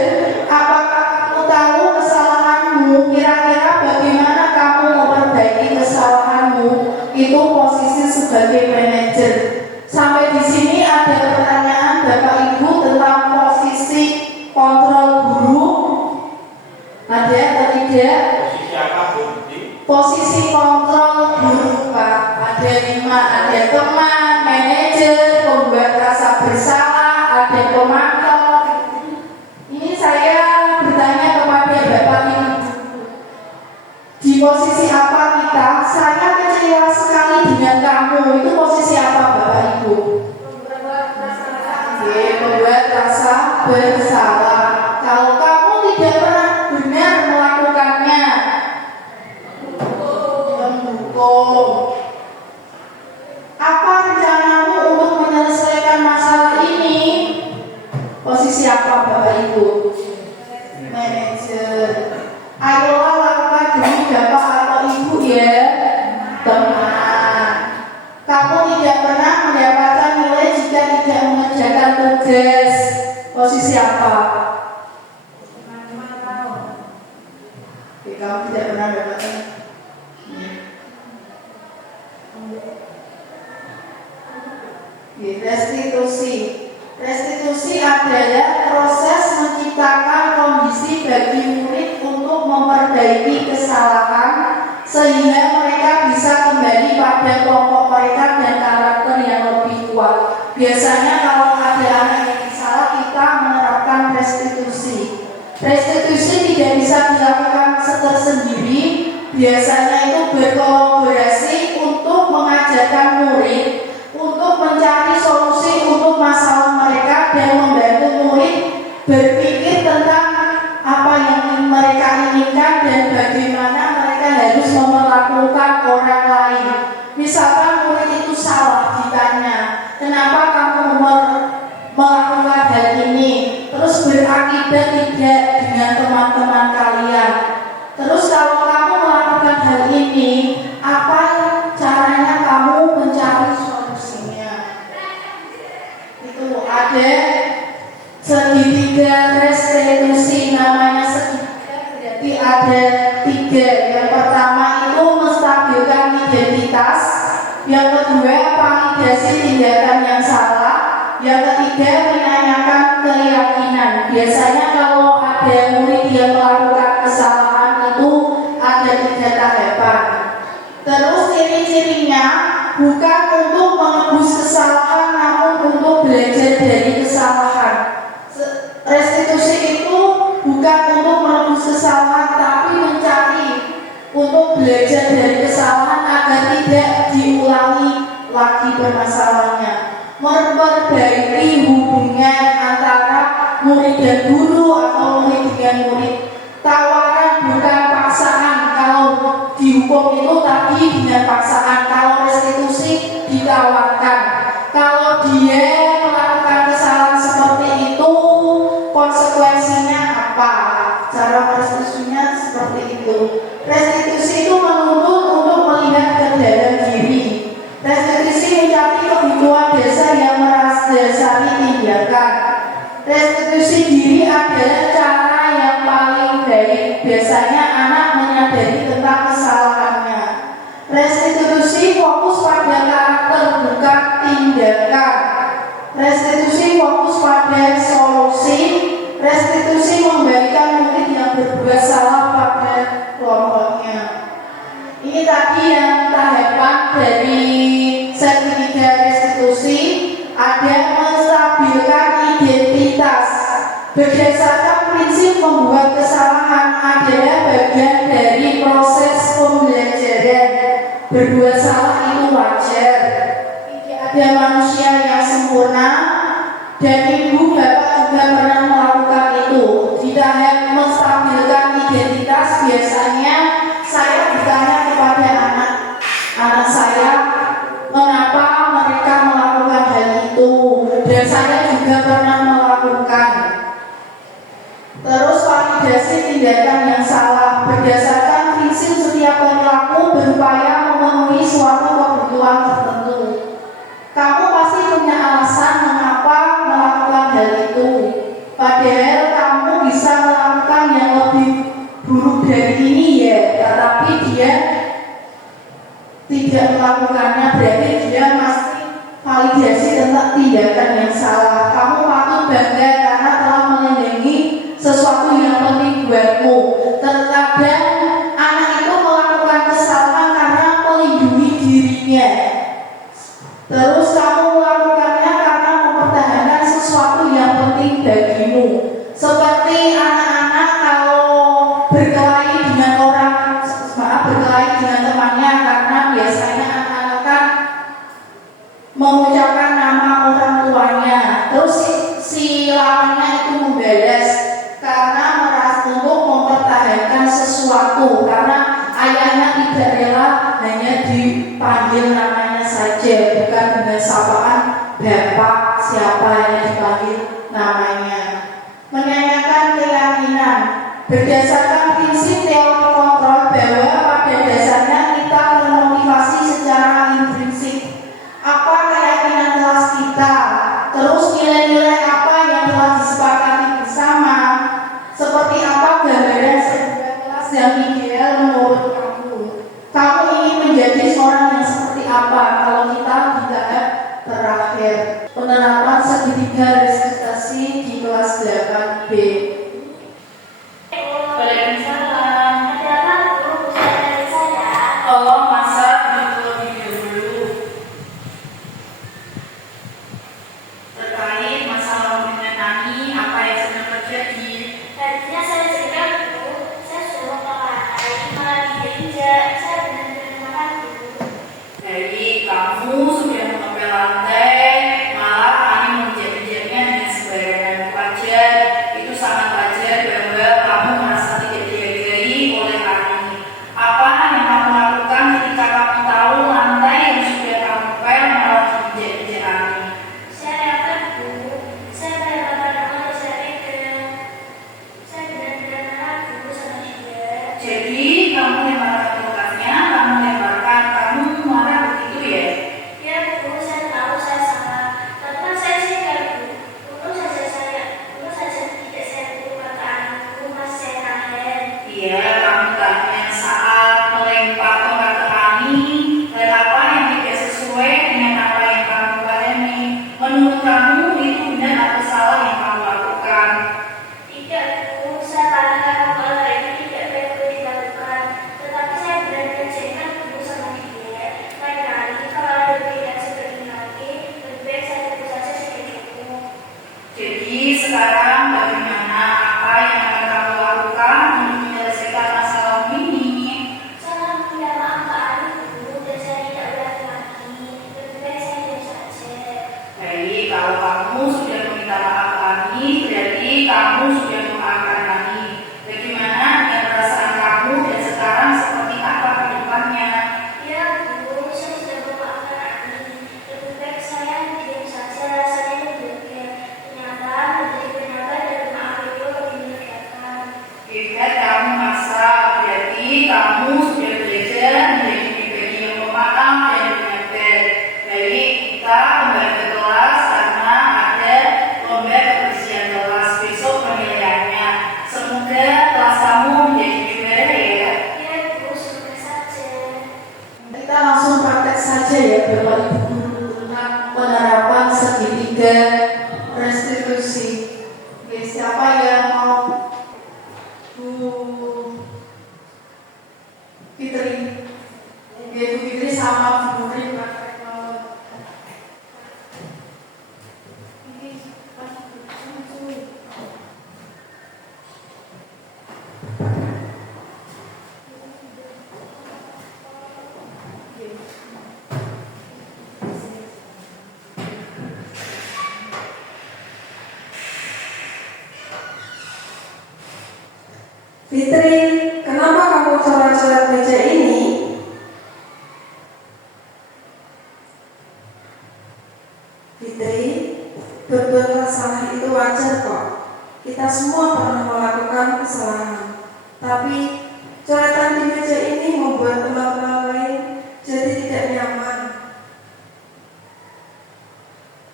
apakah kamu tahu kesalahanmu? Kira-kira bagaimana kamu memperbaiki kesalahanmu? Itu posisi sebagai manajer. Sampai di sini ada pertanyaan Bapak Ibu tentang posisi kontrol guru. Ada atau tidak? Posisi apa, Bu? Posisi kontrol guru, Pak. Ada 5, ada teman, manajer, pembuat rasa bersalah, ada pemantau. Ini saya bertanya kepada Bapak Ibu. Di posisi apa kita? Saya kecewa sekali dengan kamu. Itu posisi apa Bapak Ibu? Membuat rasa bersalah. Kalau kamu tidak pernah benar melakukannya, mendukung. Apa rencanamu untuk menyelesaikan masalah ini? Posisi apa Bapak Ibu? Manajer. Ayolah lakukan demi Bapak atau Ibu ya, teman. Kamu tidak pernah mendapatkan nilai jika tidak mengerjakan tugas. Posisi apa? Oke, kamu tidak pernah mendapatkan. Restitusi. Restitusi adalah proses menciptakan kondisi bagi murid untuk memperbaiki kesalahan sehingga mereka bisa kembali pada kelompok mereka dan karakter yang lebih kuat. Biasanya kalau ada anak yang salah, kita menerapkan restitusi. Restitusi tidak bisa dilakukan tersendiri. Biasanya itu berkolaborasi untuk mengajarkan murid untuk mencari solusi untuk masalah mereka dan membantu murid berpikir tentang apa yang mereka inginkan dan bagaimana mereka harus memperlakukan orang lain. Misalkan murid itu salah ditanya, kenapa kamu melakukan hal ini? Terus berakibat tidak dengan teman-teman kalian. Terus kalau kamu melakukan hal ini, apa caranya kamu mencari solusinya? Itu ada segitiga restitusi, namanya segitiga berarti ada 3. Yang pertama itu menstabilkan identitas, yang kedua validasi tindakan yang salah, yang ketiga menanyakan keyakinan. Biasanya kalau ada murid yang melakukan kesalahan itu ada 3 tahapan. Terus ciri-cirinya bukan untuk menebus kesalahan, namun untuk belajar dari kesalahan. Restitusi itu bukan untuk menebus kesalahan, tapi mencari untuk belajar dari kesalahan agar tidak diulangi lagi permasalahannya. Memperbaiki hubungan antara murid dan guru atau murid dengan murid. Tawaran bukan paksaan. Kalau dihukum itu tadi dengan paksaan. Kalau restitusi ditawarkan. Kalau dia melakukan kesalahan seperti itu, konsekuensinya apa? Cara restitusinya seperti itu. Restitusi itu menuntut untuk melihat ke dalam diri. Restitusi mencari kebutuhan dasar yang mendasari tindakan. Restitusi diri adalah cara yang paling baik. Biasanya anak menyadari tentang kesalahannya. Restitusi fokus pada karakter bukan tindakan. Restitusi fokus pada solusi. Restitusi memberikan murid yang berbuat salah pada kelompoknya. Ini tadi yang tahapan dari segitiga restitusi. Ada menstabilkan identitas. Berdasarkan prinsip membuat kesalahan adalah bagian dari proses pembelajaran. Berbuat salah itu wajar. Tidak ada manusia yang sempurna dan ibu bapak juga pernah melakukan itu. Di tahap menstabilkan identitas biasanya saya bertanya kepada anak saya, mengapa mereka melakukan hal itu, dan saya juga pernah melakukan. Terus validasi tindakan yang salah. Berdasarkan prinsip setiap perilaku berupaya memenuhi suatu kebutuhan tertentu. Kamu pasti punya alasan mengapa melakukan hal itu, padahal kamu bisa melakukan yang lebih buruk dari ini ya, tetapi dia tidak melakukannya, berarti dia masih validasi tentang tindakan yang salah. Kamu patut bangga karena telah melindungi sesuatu yang penting buatmu. Terkadang anak itu melakukan kesalahan karena melindungi dirinya. Terus kamu melakukannya karena mempertahankan sesuatu yang penting bagimu. Seperti anak-anak kalau berkelahi dengan berkelahi dengan temannya, karena biasanya anak-anak kan mengucapkan nama orang tuanya. Terus si lawannya itu membalas karena merasa untuk mempertahankan sesuatu, karena ayahnya tidak rela hanya dipanggil namanya saja, bukan dengan kamu sudah mengepel lantai, malah Ani menjadi-jadinya dengan sembarangan wajar. Itu sangat wajar bahwa kamu merasa tidak dihargai oleh Ani. Apa yang kamu lakukan ketika kamu tahu lantai yang sudah kamu pel malah diinjak-injak Ani? Saya dapat, Bu. Saya benar-benar mau saya pegang. Saya benar-benar ragu sama dia. Jadi kamu yang marah kulkasnya, kamu lemparkan, kamu marah begitu ya? Ya, Bu, saya tahu saya salah. Tapi kan saya sadar, Bu. Untung saja tidak saya tutup mata anakku pas saya tahan. Iya, kamu tahan saat melempar tongkat ke Ani. Dan apa yang tidak sesuai dengan apa yang kamu pahami? Menurut kamu itu benar atau salah yang kamu lakukan? Tidak, Bu. Saya tahan kalau itu tidak perlu dilakukan. Tetapi saya benar-benar jengkel, Bu, sama dia. Lain kali kalau ada tidak seperti ini lagi, lebih baik saya tutup saja sudah cukup. Jadi sekarang bagaimana apa yang akan kamu lakukan untuk menyelesaikan masalah ini? Saya minta maaf ke Ani, Bu, dan saya tidak ulangi lagi. Lebih baik saya diam saja. Baik, kalau kamu sudah meminta maaf Ani, berarti kamu sudah memaafkan Ani. Bagaimana dengan perasaan kamu dan sekarang seperti apa ke depannya? Ya, Bu, saya sudah memaafkan Ani. Lebih baik saya diam saja, rasanya menggugah. Ternyata menjadi penyabar dan maaf itu lebih melegakan. Hebat kamu masa, berarti kamu sudah belajar menjadi pribadi yang pemaaf dan penyabar. Baik, kita kembali ke kelas karena ada lomba kebersihan kelas besok penilaiannya. Semoga kelas kamu menjadi juara ya. Ya, Bu, semoga saja. Kita langsung praktek saja ya Bapak Ibu Guru tentang penerapan segitiga restitusi. Oke, siapa yang mau? Bu Fitri. Oke, Bu Fitri sama Bu Nuri praktek mau. Fitri, kenapa kamu coret-coret meja ini? Fitri, berbuat salah itu wajar kok. Kita semua pernah melakukan kesalahan. Tapi coretan di meja ini membuat teman-teman lain jadi tidak nyaman.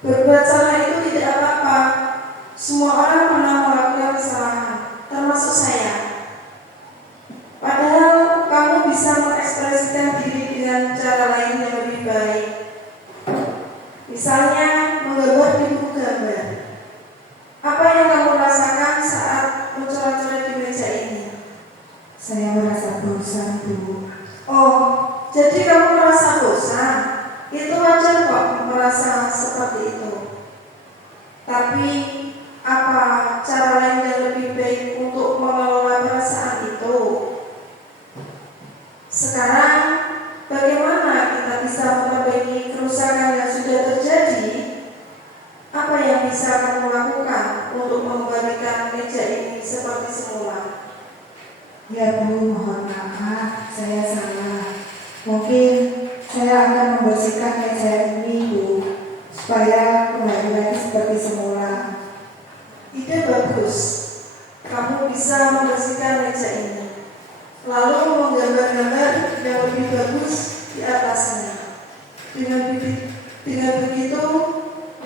Berbuat salah itu tidak apa-apa. Semua orang pernah melakukan kesalahan, termasuk saya. Padahal kamu bisa mengekspresikan diri dengan cara lain yang lebih baik. Misalnya menggambar di buku gambar. Apa yang kamu rasakan saat mencoret-coret di meja ini? Saya merasa bosan, Bu. Oh, jadi kamu merasa bosan? Itu wajar kok merasa seperti itu. Tapi apa cara lain yang lebih baik untuk mengelola perasaan itu? Sekarang, bagaimana kita bisa memperbaiki kerusakan yang sudah terjadi? Apa yang bisa kamu lakukan untuk mengembalikan meja ini seperti semula? Ya, Bu, mohon maaf, saya salah. Mungkin saya akan membersihkan meja ini, Bu, supaya kembali lagi seperti semula. Ide bagus. Kamu bisa membersihkan meja ini, lalu menggambar-gambar yang lebih bagus di atasnya. Dengan begitu,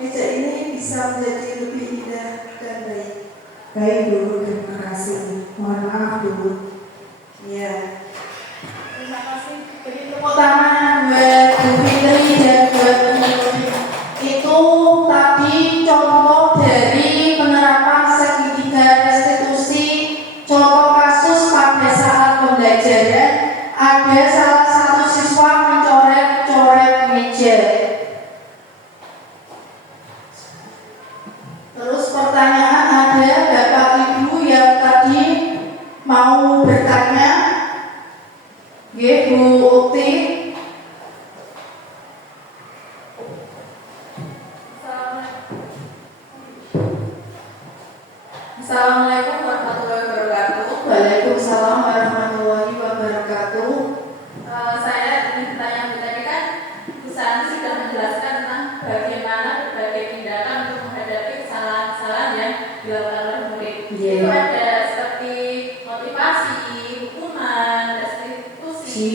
meja ini bisa menjadi lebih indah dan baik. Baik, Bu, terima kasih. Mohon maaf, Bu. Ya. Terima kasih. Beri tepuk tangan buat Bu Fitri dan buat Bu Nuri. Itu tadi contoh dari penerapan segitiga restitusi, contoh kasus pada saat pembelajaran. Ada salah satu siswa mencoret-coret meja. Terus pertanyaan ada Bapak Ibu yang tadi mau bertanya. Bu Ukti. Assalamualaikum warahmatullahi wabarakatuh. Waalaikumsalam warahmatullahi wabarakatuh. Saya ingin bertanya, tadi kan Bu Santi sudah menjelaskan tentang bagaimana berbagai tindakan untuk menghadapi kesalahan-kesalahan yang dilakukan oleh murid. Iya. Itu ada seperti motivasi, hukuman, restitusi,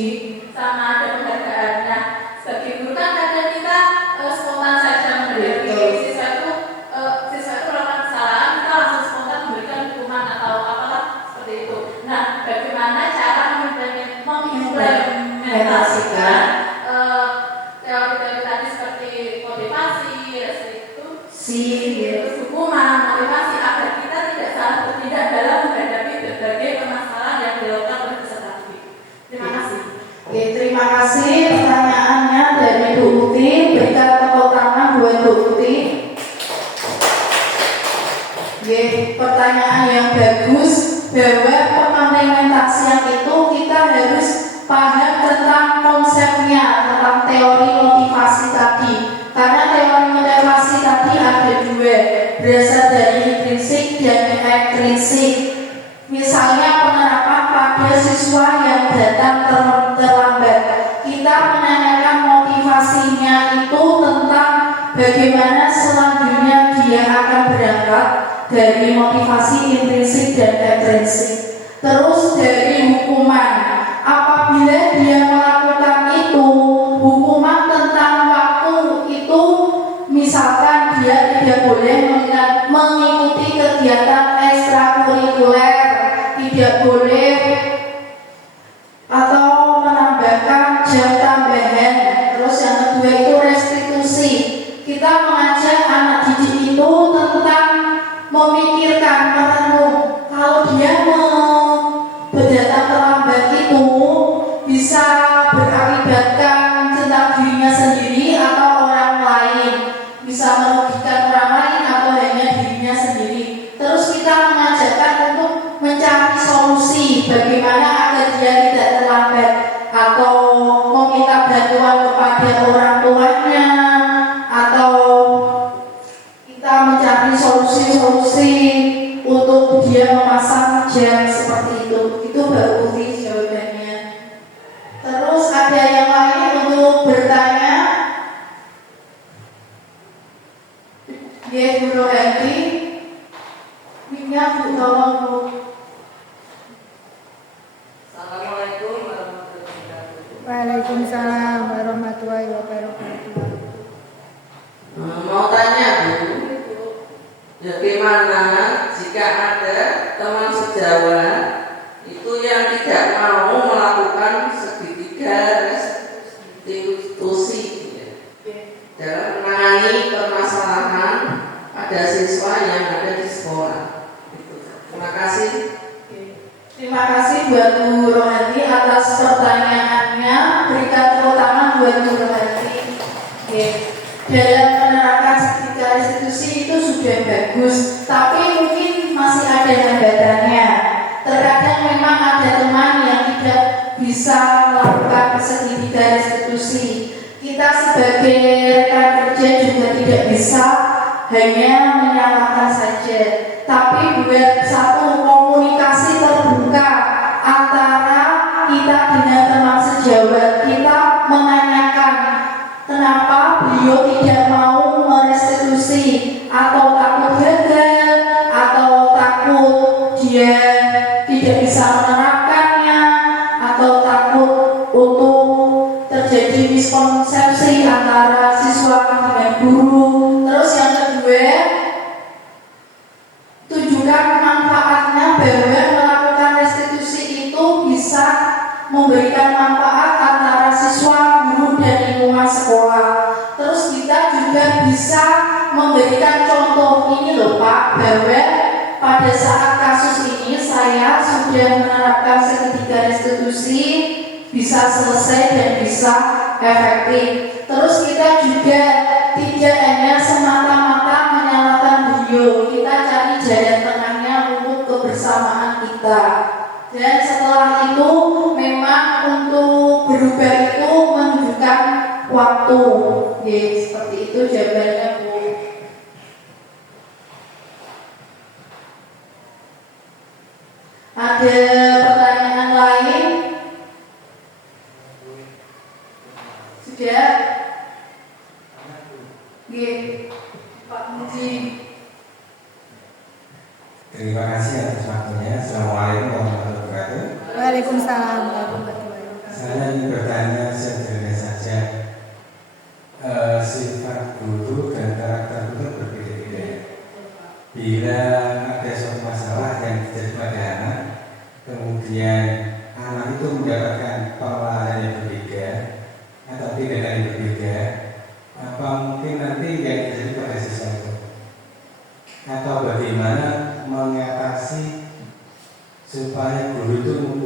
sama ada penghargaan. Nah, sebagai guru kan kadang kita spontan saja menghadapi siswa itu melakukan kesalahan, kita langsung spontan memberikan hukuman atau apalah seperti itu. Nah, bagaimana cara mengimplementasikan teori-teori tadi seperti motivasi, restitusi, hukuman, motivasi agar kita tidak salah bertindak dalam menghadapi berbagai permasalahan yang dilakukan oleh peserta didik. Terima kasih. Oke, terima kasih pertanyaannya dari Bu Uti. Berikan tepuk tangan buat Bu Uti. Oke, pertanyaan yang bagus, bahwa pengimplementasian itu kita harus paham tentang konsepnya, tentang teori motivasi tadi. Karena teori motivasi tadi ada dua, berasal dari intrinsik dan ekstrinsik. Misalnya penerapan pada siswa yang datang terlambat. Kita menanyakan motivasinya itu tentang bagaimana selanjutnya dia akan berangkat, dari motivasi intrinsik dan ekstrinsik. Terus dari hukuman, apabila dia melakukan itu, hukuman tentang waktu itu, misalkan dia tidak boleh mengikuti kegiatan ekstrakurikuler, tidak boleh atau menambahkan jam tambahan. Terus yang kedua itu restitusi. Kita mengajak anak didik itu tentang memikirkan, merenung. Kalau dia berdatang terlambat itu bisa berakibatkan tentang dirinya sendiri atau orang lain, bisa merugikan orang lain atau hanya dirinya sendiri. Terus kita mengajarkan untuk mencari solusi bagaimana agar dia tidak terlambat, atau meminta bantuan kepada orang tuanya, atau kita mencari solusi-solusi untuk dia memasang jam seperti itu. Itu baru jawabannya. Terus ada yang lain untuk bertanya? Ya, Bu Rohati. Minyak Bu, tolong Bu. Assalamualaikum warahmatullahi wabarakatuh. Waalaikumsalam warahmatullahi wabarakatuh. Mau tanya Bu, bagaimana jika ada teman sejawat itu yang tidak mau melakukan segitiga restitusi dalam menangani permasalahan pada siswa yang ada di sekolah? Terima kasih. Terima kasih buat Bu Rohati atas pertanyaannya. Berikan tepuk tangan buat Bu Rohati. Dalam menerapkan segitiga restitusi itu sudah bagus, tapi mungkin masih ada hambatannya. Terkadang memang ada teman yang tidak bisa melakukan segitiga restitusi. Kita sebagai rekan kerja juga tidak bisa hanya menyalahkan saja, tapi buat satu komunikasi terbuka antara kita dengan teman sejawat. Kita menanyakan kenapa beliau tidak mau merestitusi, atau takut gagal, atau takut dia tidak bisa menerapkannya, atau takut untuk terjadi miskonsepsi antara siswa dengan guru. Terus yang kedua, tunjukkan manfaatnya, bahwa melakukan restitusi itu bisa memberikan manfaat antara siswa, guru, dan lingkungan sekolah. Terus kita juga bisa memberikan contoh, ini loh Pak, bahwa pada saat kasus ini saya sudah menerapkan segitiga restitusi, bisa selesai dan bisa efektif. Terus kita juga tidak hanya semata-mata menyalahkan beliau, kita cari jalan tengahnya untuk kebersamaan kita. Dan setelah itu memang untuk berubah itu menunjukkan waktu. Ya, seperti itu jawabannya Bu. Oke, Pak Muji. Terima kasih atas waktunya. Assalamualaikum warahmatullahi wabarakatuh. Waalaikumsalam warahmatullahi wabarakatuh. Saya ingin bertanya sederhana saja. Sifat guru dan karakter guru berbeda-beda. Bila ada suatu masalah yang terjadi pada anak, kemudian anak itu mendapatkan pengelolaan yang berbeda atau tindakan yang berbeda, apa mungkin nanti yang terjadi pada siswa itu? Atau bagaimana mengatasi supaya guru itu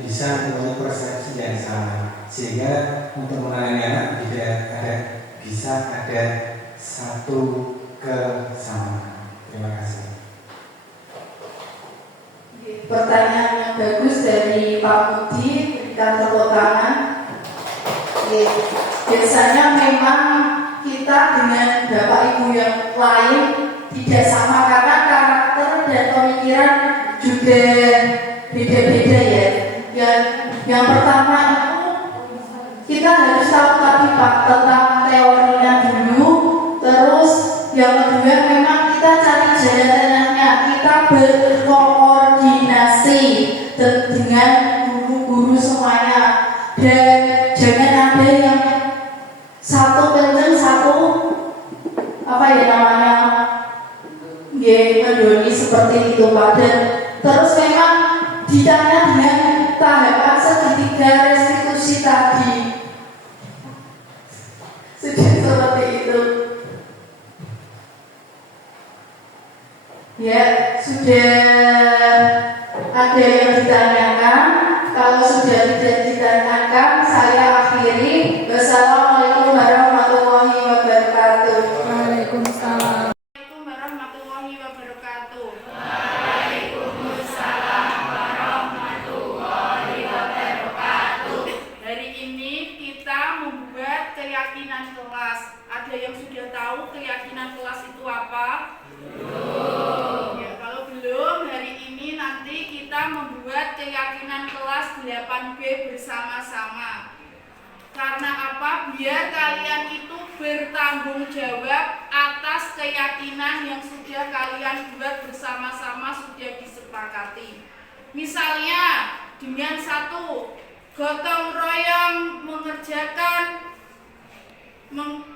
bisa mempunyai persepsi yang sama, sehingga untuk menangani anak bisa ada satu kesamaan. Terima kasih. Pertanyaan yang bagus dari Pak Budi, berikan tepuk tangan. Biasanya memang kita dengan Bapak Ibu yang lain tidak sama karena karakter dan pemikiran juga beda-beda ya. Yang pertama itu kita harus tahu tadi Pak tentang teorinya dulu. Terus yang kedua memang kita cari jalan tengahnya, kita berkoordinasi dengan guru-guru semuanya, dan jangan ada yang satu kenceng satu mendoni seperti itu Pak. Dan terus memang ditanya dengan tahapan segitiga restitusi tadi sudah seperti itu ya. Sudah ada yang ditanyakan? Kalau sudah tidak ditanyakan, saya akhiri. Wassalamualaikum warahmatullahi wabarakatuh. Waalaikumsalam. Assalamualaikum warahmatullahi wabarakatuh. Hari ini kita membuat keyakinan kelas. Ada yang sudah tahu keyakinan kelas itu apa? Belum. Ya, kalau belum, hari ini nanti kita membuat keyakinan kelas 8B bersama-sama. Karena apa? Biar kalian itu bertanggung jawab atas keyakinan yang sudah kalian buat bersama-sama, sudah disepakati. Misalnya dengan satu, gotong royong mengerjakan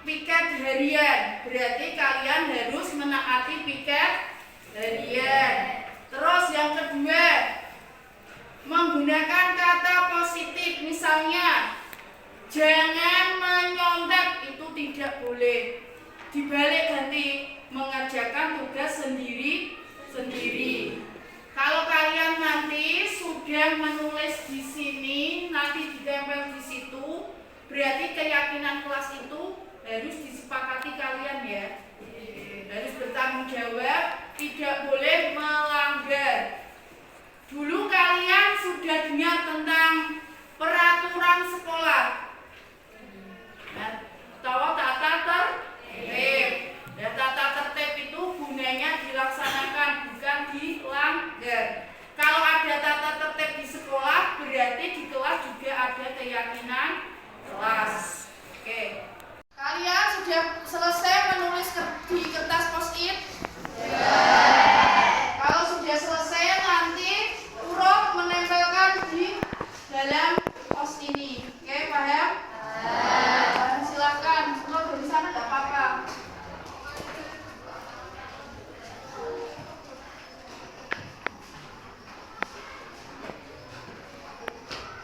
piket harian, berarti kalian harus menaati piket harian. Terus yang kedua, menggunakan kata positif, misalnya jangan menyontek, itu tidak boleh. Dibalik ganti, mengerjakan tugas sendiri-sendiri. Kalau kalian nanti sudah menulis di sini, nanti ditempel di situ, berarti keyakinan kelas itu harus disepakati kalian ya. Harus bertanggung jawab, tidak boleh melanggar. Dulu kalian sudah dengar tentang peraturan sekolah. Tahu tata tertib. Ya, tata tertib itu gunanya dilaksanakan, bukan dilanggar. Kalau ada tata tertib di sekolah, berarti di kelas juga ada keyakinan kelas. Oke. Kalian sudah selesai menulis di kertas post-it? Kalau sudah selesai, nanti urut menempelkan di dalam pos ini. Oke, paham? Silakan, urut dari sana nggak apa-apa.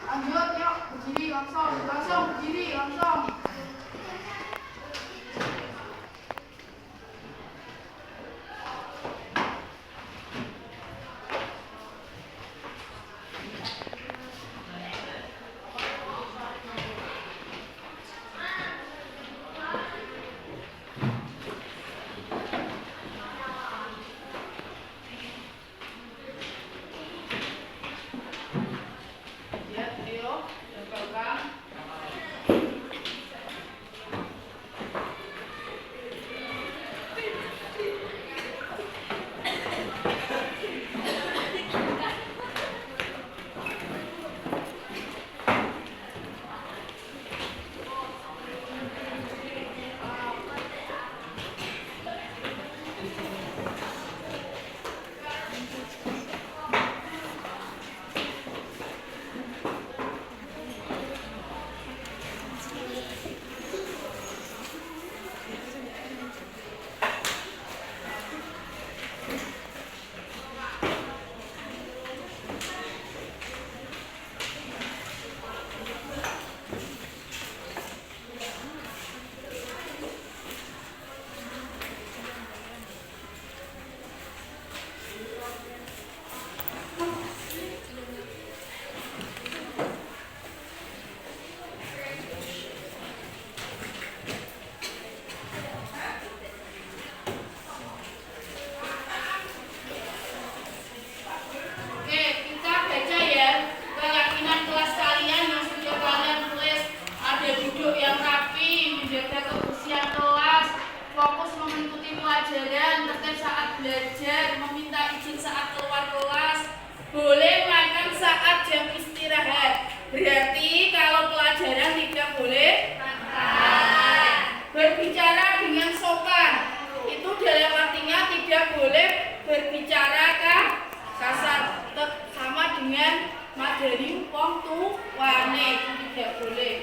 Lanjut, yuk, berdiri langsung berdiri langsung. belajar meminta izin saat keluar kelas, boleh makan saat jam istirahat. Berarti kalau pelajaran tidak boleh makan. Berbicara dengan sopan, itu dalam artinya tidak boleh berbicara kasar, sama dengan madani wong tuwane, tidak boleh.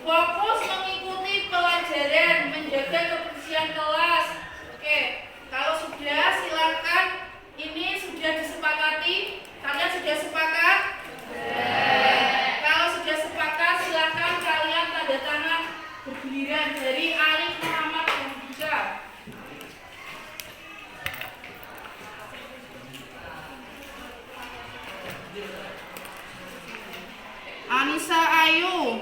Fokus mengikuti pelajaran, menjaga kebersihan kelas. Oke, kalau sudah silakan. Ini sudah disepakati. Kalian sudah sepakat? Kalau sudah sepakat, silakan kalian tanda tangan bergiliran dari Alif Muhammad Andika. Anissa Ayu.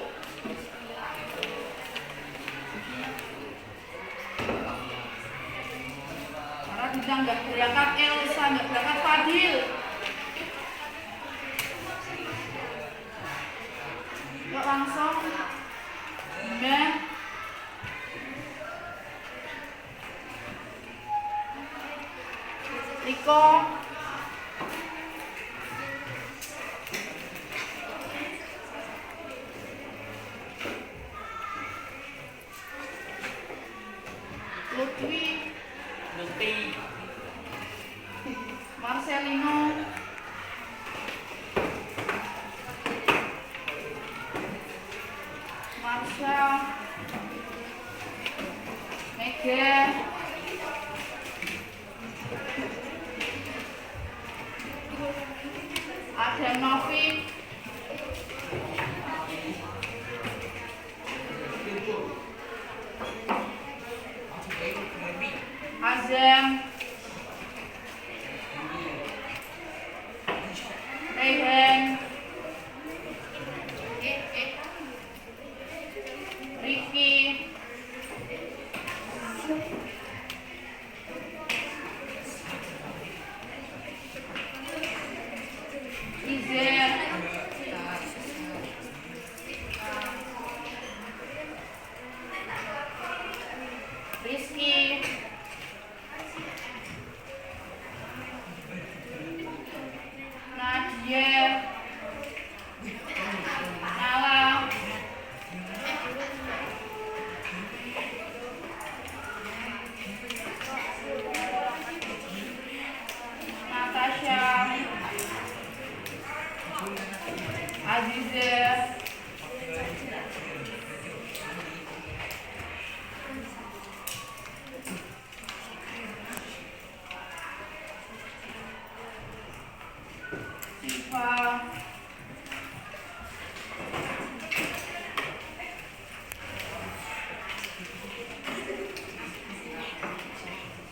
Para bidang nggak berangkat Elsa, nggak berangkat Fadil. Yuk langsung. Nah. Riko. Lutfi, Marcelino, Marsha, Mega, Adam Novik, Azam, Rayhan, Ricky, Izer, Rizky, Nadia, Nala, Natasha, Aziza, Siva,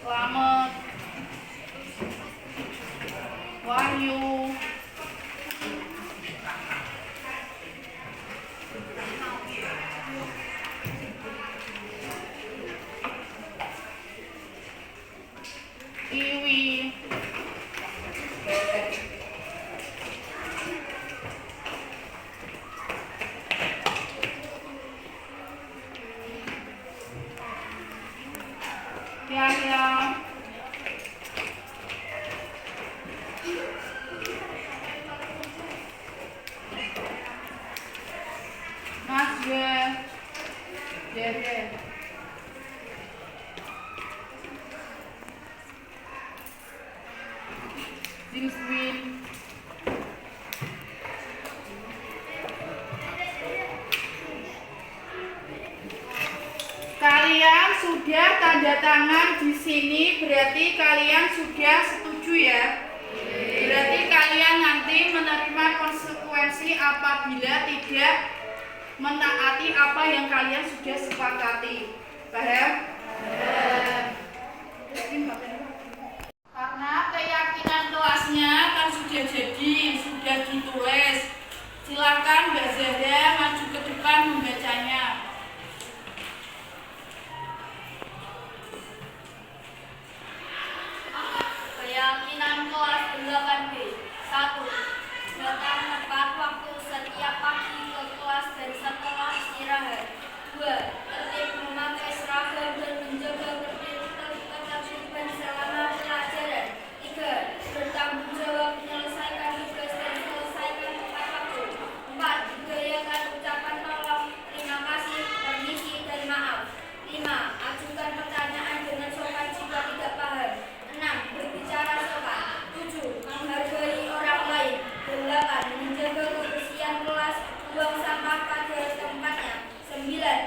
Slamet, Wahyu, Iwi, Yahya, Nasbe, Dede, Zinswin, kalian sudah tanda tangan di sini, berarti kalian sudah setuju ya. Berarti kalian nanti menerima konsekuensi apabila tidak menaati apa yang kalian sudah sepakati. Paham? Karena keyakinan kelasnya kan sudah jadi, sudah ditulis. Silakan Mbak Zahra maju ke depan membacanya. Keyakinan kelas 8B. 1. Datang tepat waktu setiap pagi ke kelas dan setelah istirahat. 2. Tertib memakai seragam 9.